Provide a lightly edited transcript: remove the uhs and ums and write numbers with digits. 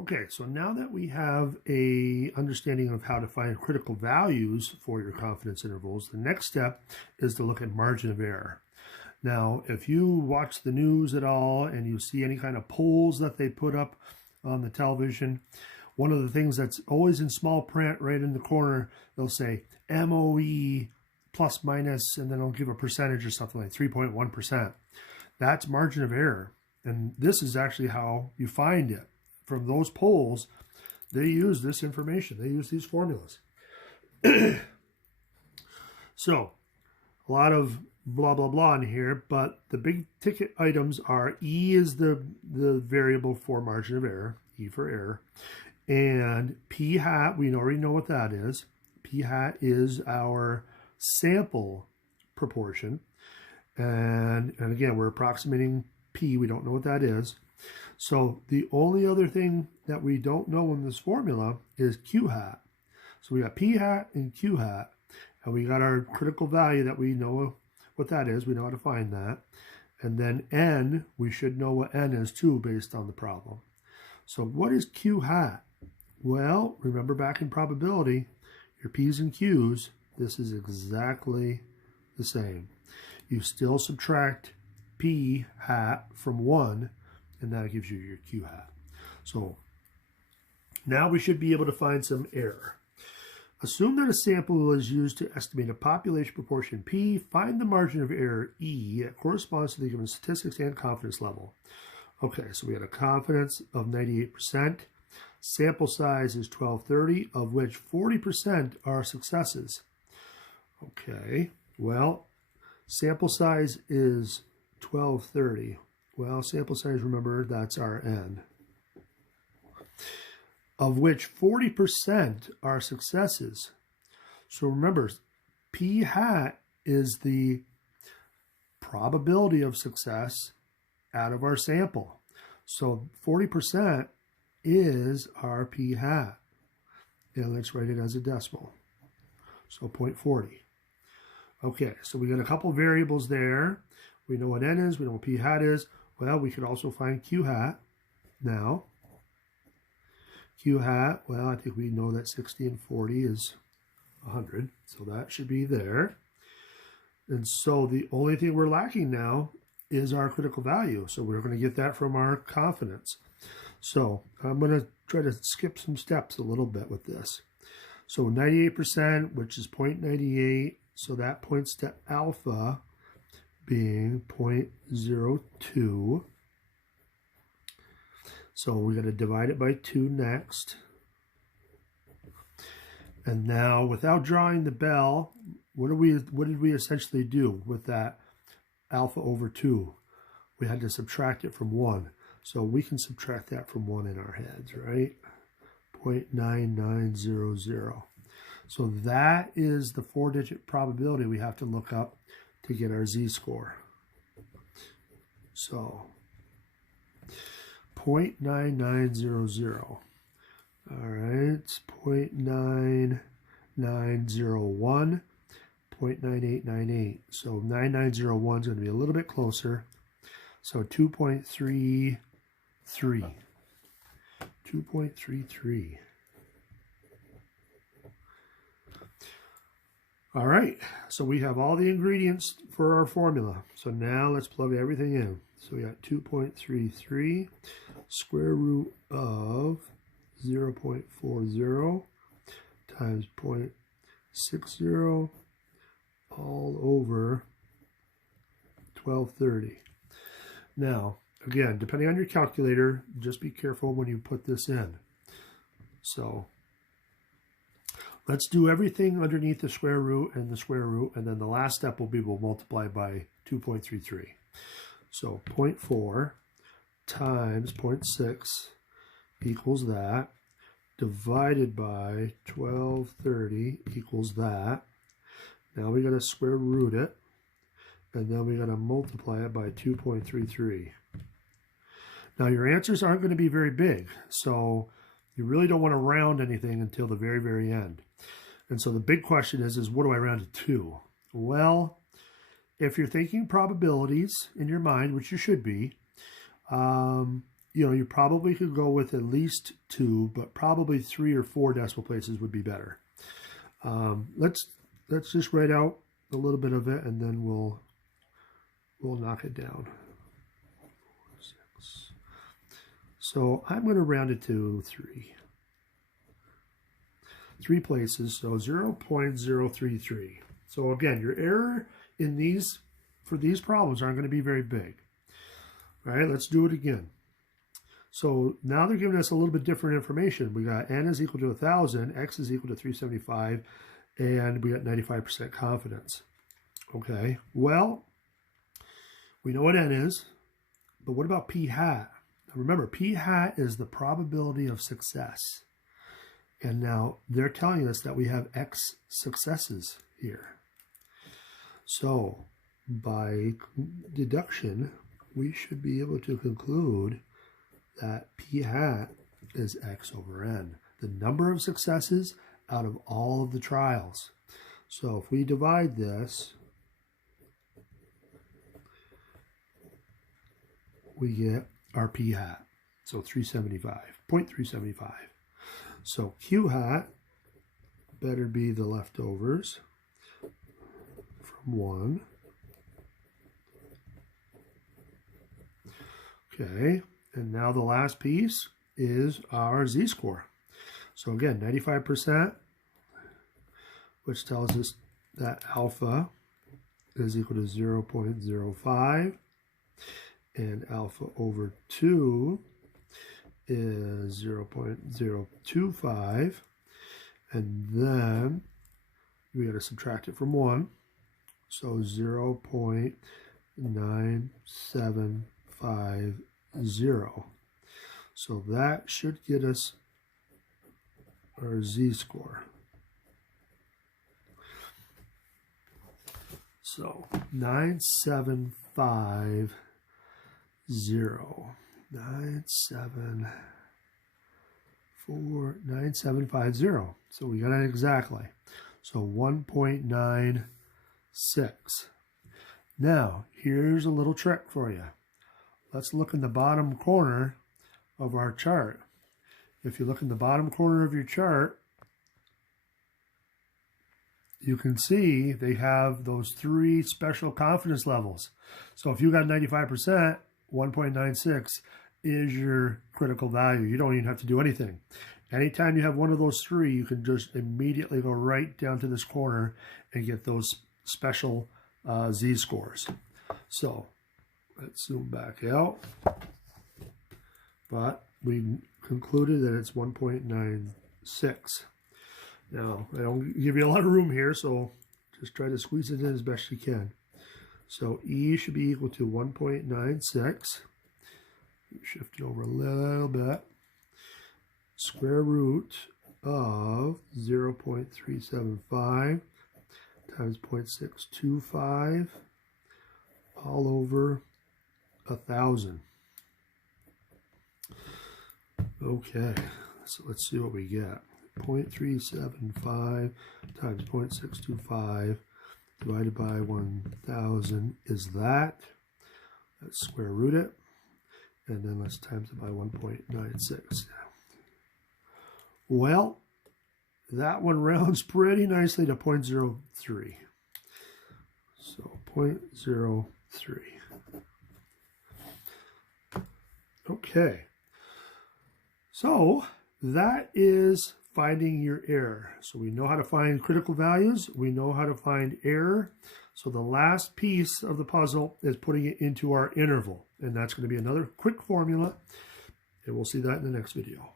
Okay, so now that we have a understanding of how to find critical values for your confidence intervals, the next step is to look at margin of error. Now, if you watch the news at all and you see any kind of polls that they put up on the television, one of the things that's always in small print right in the corner, they'll say MOE plus minus, and then they'll give a percentage or something like 3.1%. That's margin of error. And this is actually how you find it. From those polls, they use this information. They use these formulas. So, a lot of blah, blah, blah in here, but the big ticket items are E is the variable for margin of error, E for error, and P hat, we already know what that is. P hat is our sample proportion. And again, we're approximating P. We don't know what that is. So the only other thing that we don't know in this formula is Q hat. So we got P hat and Q hat, and we got our critical value that we know what that is. We know how to find that. And then N, we should know what N is too based on the problem. So what is Q hat? Well, remember back in probability, your P's and Q's, this is exactly the same. You still subtract P hat from 1, and that gives you your Q hat. So now we should be able to find some error. Assume that a sample is used to estimate a population proportion P. Find the margin of error E that corresponds to the given statistics and confidence level. Okay, so we had a confidence of 98%. Sample size is 1230, of which 40% are successes. Okay, well, sample size is 1230. Well, sample size, remember, that's our N. Of which 40% are successes. So remember, P hat is the probability of success out of our sample. So 40% is our P hat. And let's write it as a decimal. So 0.40. Okay, so we got a couple variables there. We know what N is, we know what P hat is. Well, we could also find Q hat now. Q hat, well, I think we know that 60 and 40 is 100, so that should be there. And so the only thing we're lacking now is our critical value. So we're going to get that from our confidence. So I'm going to try to skip some steps a little bit with this. So 98%, which is 0.98, so that points to alpha being 0.02. So we're going to divide it by 2 next. And now, without drawing the bell, what did we essentially do with that alpha over 2? We had to subtract it from 1. So we can subtract that from 1 in our heads, right? 0.9900. So that is the 4-digit probability we have to look up to get our z-score. So 0.9900. All right, 0.9901, 0.9898. So 9901 is going to be a little bit closer. So 2.33. 2.33. All right, so we have all the ingredients for our formula. So now let's plug everything in. So we got 2.33 square root of 0.40 times 0.60 all over 1230. Now, again, depending on your calculator, just be careful when you put this in. So let's do everything underneath the square root, and then the last step will be we'll multiply by 2.33. So 0.4 times 0.6 equals that, divided by 1230 equals that. Now we got to square root it, and then we got to multiply it by 2.33. Now your answers aren't going to be very big, so you really don't want to round anything until the very, very end. And so the big question is what do I round it to? Well, if you're thinking probabilities in your mind, which you should be, you probably could go with at least 2, but probably 3 or 4 decimal places would be better. Let's just write out a little bit of it, and then we'll knock it down. 6. So I'm going to round it to 3. 3 places, so 0.033. So again, your error in for these problems aren't going to be very big. All right, let's do it again. So now they're giving us a little bit different information. We got n is equal to 1,000, x is equal to 375, and we got 95% confidence. Okay, well, we know what n is, but what about p hat? Now remember, p hat is the probability of success. And now they're telling us that we have x successes here. So by deduction, we should be able to conclude that p hat is x over n, the number of successes out of all of the trials. So if we divide this, we get our p hat, so 0.375. So q hat better be the leftovers from 1. Okay, and now the last piece is our z-score. So again, 95%, which tells us that alpha is equal to 0.05, and alpha over 2 is 0.025, and then we got to subtract it from 1, so 0.9750. So that should get us our z-score. So 9750. 9750. So we got it exactly. So 1.96. Now, here's a little trick for you. Let's look in the bottom corner of our chart. If you look in the bottom corner of your chart, you can see they have those 3 special confidence levels. So if you got 95%, 1.96 is your critical value. You don't even have to do anything. Anytime you have one of those 3, you can just immediately go right down to this corner and get those special z-scores. So let's zoom back out. But we concluded that it's 1.96. Now, I don't give you a lot of room here, so just try to squeeze it in as best you can. So E should be equal to 1.96. Shift it over a little bit. Square root of 0.375 times 0.625 all over 1,000. Okay, so let's see what we get. 0.375 times 0.625 divided by 1,000 is that. Let's square root it. And then let's times it by 1.96. Well, that one rounds pretty nicely to 0.03. So 0.03. Okay. So that is finding your error. So we know how to find critical values. We know how to find error. So the last piece of the puzzle is putting it into our interval. And that's going to be another quick formula. And we'll see that in the next video.